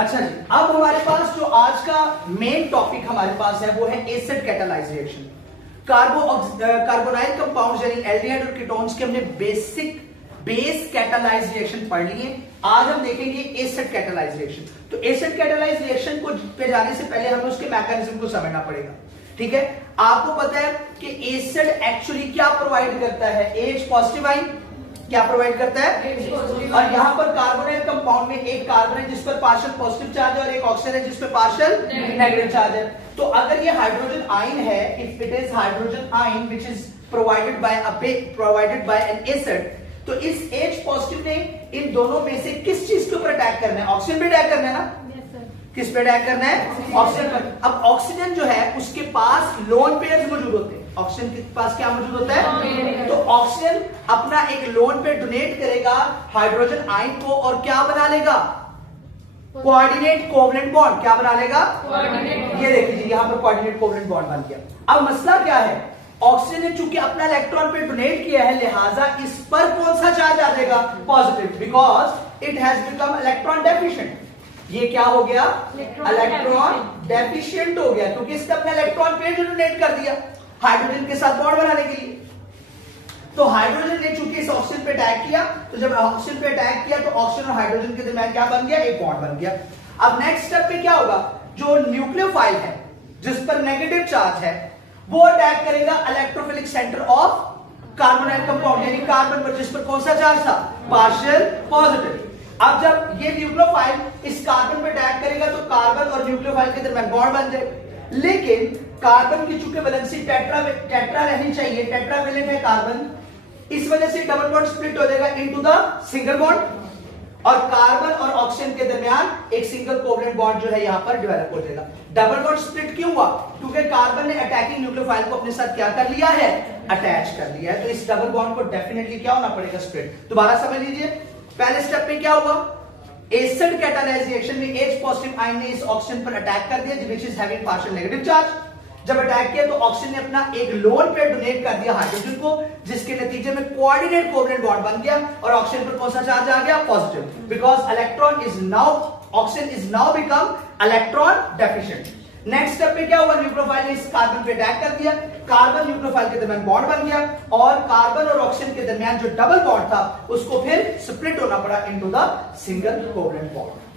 अच्छा जी, अब हमारे पास जो आज का मेन टॉपिक हमारे पास है वो है acid catalyse reaction. Carbonyl compound यानी एल्डिहाइड और कीटोन्स के हमने बेस कैटालाइज रिएक्शन पढ़ लिए। आज हम देखेंगे एसिड कैटालाइज रिएक्शन। तो एसिड कैटालाइज रिएक्शन को पे जाने से पहले हमें उसके मैकेनिज्म को समझना पड़ेगा। ठीक है, आपको पता है कि एसिड एक्चुअली क्या प्रोवाइड करता है? एच पॉजिटिव आयन क्या प्रोवाइड करता है? और यहां पर कार्बोनाइल कंपाउंड में एक कार्बन है जिस पर पार्शियल पॉजिटिव चार्ज है और एक ऑक्सीजन है जिस पर पार्शियल नेगेटिव चार्ज है। तो अगर ये हाइड्रोजन आयन है, if it is hydrogen ion which is provided by N acid, तो इस H पॉजिटिव ने इन दोनों में से किस चीज के ऊपर अटैक करना है? ऑक्सीजन पे अटैक करना है ना? किस पे अटैक करना है? ऑक्सीजन पर। अब ऑक्सीजन जो है उसके पास लोन पेयर्स मौजूद होते हैं। ऑक्सीजन के पास क्या मौजूद होता है? तो ऑक्सीजन अपना एक लोन पेयर डोनेट करेगा हाइड्रोजन आयन को और क्या बना लेगा? Coordinate covalent bond. क्या बना लेगा? ये देखिए यहां पर कोऑर्डिनेट कोवलेंट बॉन्ड बन गया। अब मसला क्या है? ऑक्सीजन ने चूंकि अपना इलेक्ट्रॉन पे डोनेट किया है, लिहाजा इस पर कौन सा चार्ज आ जाएगा? Positive, because it has become electron deficient. ये क्या हो गया? इलेक्ट्रॉन डेफिशिएंट हो गया क्योंकि इसने अपना इलेक्ट्रॉन पे डोनेट कर दिया हाइड्रोजन के साथ बॉन्ड बनाने के लिए। तो हाइड्रोजन ने चूंकि इस ऑक्सीजन पे अटैक किया, तो जब ऑक्सीजन पे अटैक किया तो ऑक्सीजन और हाइड्रोजन के दरमियान क्या बन गया? एक बॉन्ड बन गया। अब नेक्स्ट स्टेप पे क्या होगा? जो न्यूक्लियोफाइल है जिस पर नेगेटिव चार्ज है वो अटैक करेगा electrophilic centre of carbonyl compound, यानी कार्बन पर जिस पर कौन सा चार्ज था? Partial positive. अब जब ये न्यूक्लियोफाइल इस कार्बन पे अटैक करेगा तो कार्बन और न्यूक्लियोफाइल के दरमियान बॉन्ड बन जाएगा। लेकिन कार्बन की चूंकि वैलेंसी टेट्रा रहनी चाहिए, टेट्रावेलेंट है कार्बन, इस वजह से डबल बॉन्ड स्प्लिट हो जाएगा इनटू द सिंगल बॉन्ड और कार्बन और ऑक्सीजन के दरमियान एक सिंगल कोवलेंट बॉन्ड जो है यहां पर डेवलप हो जाएगा। डबल बॉन्ड स्प्लिट क्यों हुआ? क्योंकि कार्बन ने अटैकिंग न्यूक्लियोफाइल को अपने साथ क्या कर लिया है? अटैच कर लिया है। तो इस डबल बॉन्ड को डेफिनेटली क्या होना पड़ेगा? स्प्लिट। दोबारा समझ लीजिए, पहले स्टेप पे क्या हुआ? एसिड कैटालाइज रिएक्शन में H पॉजिटिव आयन ने इस ऑक्सीजन पर अटैक कर दिया which is having partial negative charge. जब अटैक किया तो ऑक्सीजन ने अपना एक लोन पेयर डोनेट कर दिया हाइड्रोजन को, जिसके नतीजे में कोऑर्डिनेट कोवलेंट बॉन्ड बन गया और ऑक्सीजन पर कौन सा चार्ज आ गया? Positive, because electron is now oxygen is now become electron deficient. Next step पे क्या हुआ? न्यूक्लियोफाइल ने इस कार्बन पे अटैक कर दिया, कार्बन न्यूक्लियोफाइल के दरमियान बॉन्ड बन गया और कार्बन और ऑक्सीजन के दरमियान जो डबल बॉन्ड था उसको फिर स्प्लिट होना पड़ा into the single covalent bond.